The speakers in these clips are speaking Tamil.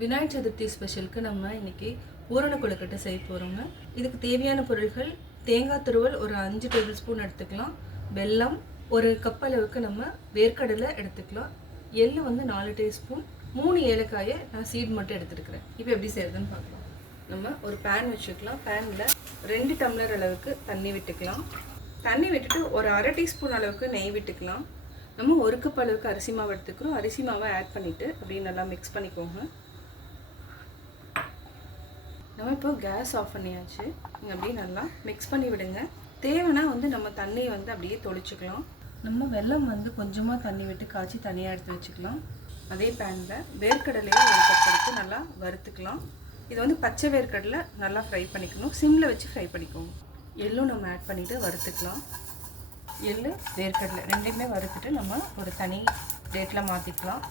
விநாயகர் சதுர்த்தி ஸ்பெஷலுக்கு நம்ம இன்னைக்கு பூரண கொழுக்கட்டை செய்ய போகிறோங்க இதுக்கு தேவையான பொருட்கள் தேங்காய் துருவல் ஒரு அஞ்சு டேபிள் ஸ்பூன் எடுத்துக்கலாம். வெல்லம் ஒரு கப் அளவுக்கு நம்ம வேர்க்கடலை எடுத்துக்கலாம். எள்ளு வந்து நாலு டீஸ்பூன் மூணு ஏலக்காயை நான் சீட் மட்டும் எடுத்துருக்கிறேன். இப்போ எப்படி செய்யறதுன்னு பார்க்கலாம். நம்ம ஒரு பேன் வச்சுக்கலாம். பேனில் ரெண்டு டம்ளர் அளவுக்கு தண்ணி விட்டுக்கலாம். தண்ணி விட்டுட்டு ஒரு அரை டீஸ்பூன் அளவுக்கு நெய் விட்டுக்கலாம். நம்ம ஒரு கப் அளவுக்கு அரிசி மாவு எடுத்துக்கிறோம். அரிசி மாவை ஆட் பண்ணிவிட்டு அப்படியே நல்லா மிக்ஸ் பண்ணிக்கோங்க. நம்ம இப்போ கேஸ் ஆஃப் பண்ணியாச்சு. நீங்கள் அப்படியே நல்லா மிக்ஸ் பண்ணி விடுங்க. தேவைன்னா வந்து நம்ம தண்ணியை வந்து அப்படியே தொளிச்சுக்கலாம். நம்ம வெல்லம் வந்து கொஞ்சமாக தண்ணி விட்டு காய்ச்சி தனியாக எடுத்து வச்சுக்கலாம். அதே பேனில் வேர்க்கடலையை ஒரு கப் எடுத்து நல்லா வறுத்துக்கலாம். இது வந்து பச்சை வேர்க்கடலை நல்லா ஃப்ரை பண்ணிக்கணும். சிம்மில் வச்சு ஃப்ரை பண்ணிக்கோங்க. எள்ளும் நம்ம ஆட் பண்ணிவிட்டு வறுத்துக்கலாம். எள்ளு வேர்க்கடலை ரெண்டையுமே வறுத்துட்டு நம்ம ஒரு தனி டேட்டில் மாற்றிக்கலாம்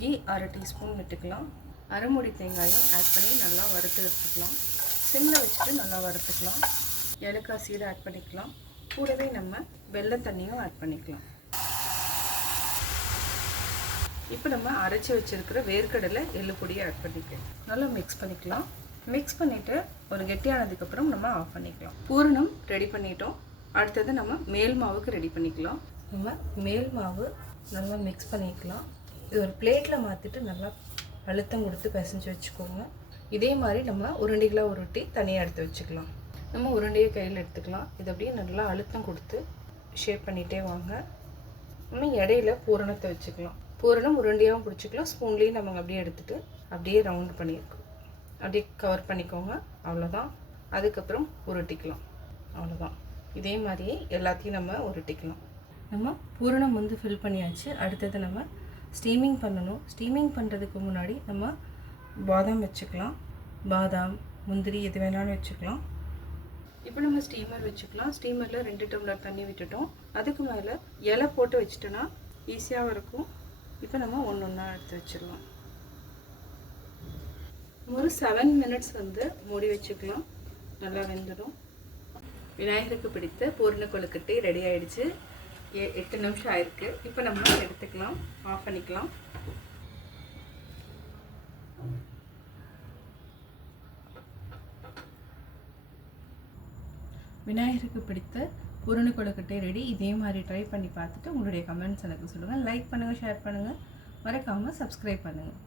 கீ அரை டீஸ்பூன் விட்டுக்கலாம். அரைமுடி தேங்காயும் ஆட் பண்ணி நல்லா வறுத்து எடுத்துக்கலாம். சிம்மில் வச்சுட்டு நல்லா வறுத்துக்கலாம். ஏலக்காய் சீடை ஆட் பண்ணிக்கலாம். கூடவே நம்ம வெள்ளை தண்ணியும் ஆட் பண்ணிக்கலாம். இப்போ நம்ம அரைச்சி வச்சுருக்கிற வேர்க்கடலை எள்ளு பொடியை ஆட் பண்ணிக்கலாம். நல்லா மிக்ஸ் பண்ணிக்கலாம். மிக்ஸ் பண்ணிவிட்டு ஒரு கெட்டியானதுக்கப்புறம் நம்ம ஆஃப் பண்ணிக்கலாம். பூரணம் ரெடி பண்ணிட்டோம். அடுத்தது நம்ம மேல் மாவுக்கு ரெடி பண்ணிக்கலாம். நம்ம மேல் மாவு நல்லா மிக்ஸ் பண்ணிக்கலாம். இது ஒரு பிளேட்டில் மாற்றிட்டு நல்லா அழுத்தம் கொடுத்து பிசைஞ்சு வச்சுக்கோங்க. இதே மாதிரி நம்ம உருண்டைகளாக உருட்டி தனியாக எடுத்து வச்சுக்கலாம். நம்ம உருண்டையை கையில் எடுத்துக்கலாம். இது அப்படியே நல்லா அழுத்தம் கொடுத்து ஷேப் பண்ணிகிட்டே வாங்க. நம்ம இடையில பூரணத்தை வச்சுக்கலாம். பூரணம் உருண்டையாகவும் பிடிச்சிக்கலாம். ஸ்பூன்லேயும் நம்ம அப்படியே எடுத்துகிட்டு அப்படியே ரவுண்ட் பண்ணியிருக்கோம் அப்படியே கவர் பண்ணிக்கோங்க. அவ்வளோதான் அதுக்கப்புறம் உருட்டிக்கலாம். அவ்வளோதான் இதே மாதிரியே எல்லாத்தையும் நம்ம உருட்டிக்கலாம். நம்ம பூரணம் வந்து ஃபில் பண்ணியாச்சு. அடுத்தது நம்ம ஸ்டீமிங் பண்ணணும். ஸ்டீமிங் பண்ணுறதுக்கு முன்னாடி நம்ம பாதாம் வச்சுக்கலாம். பாதாம் முந்திரி எது வேணாலும் வச்சுக்கலாம். இப்போ நம்ம ஸ்டீமர் வச்சுக்கலாம். ஸ்டீமரில் ரெண்டு டம்ளர் தண்ணி விட்டுட்டோம். அதுக்கு மேலே இலை போட்டு வச்சுட்டோன்னா ஈஸியாகவும் இருக்கும். இப்போ நம்ம ஒன்று ஒன்றா எடுத்து வச்சிடலாம். ஒரு செவன் மினிட்ஸ் வந்து மூடி வச்சுக்கலாம். நல்லா வெந்துடும். விநாயகருக்கு பிடித்த பூர்ண கொழுக்கட்டை ரெடி ஆயிடுச்சு. எ- எட்டு நிமிஷம் ஆயிருக்கு. இப்போ நம்ம எடுத்துக்கலாம். ஆஃப் பண்ணிக்கலாம். விநாயகருக்கு பிடித்த பூரணி கொழுக்கட்டை ரெடி இதே மாதிரி ட்ரை பண்ணி பார்த்துட்டு உங்களுடைய கமெண்ட்ஸ் எனக்கு சொல்லுங்கள் லைக் பண்ணுங்கள் ஷேர் பண்ணுங்கள் மறக்காமல் சப்ஸ்கிரைப் பண்ணுங்கள்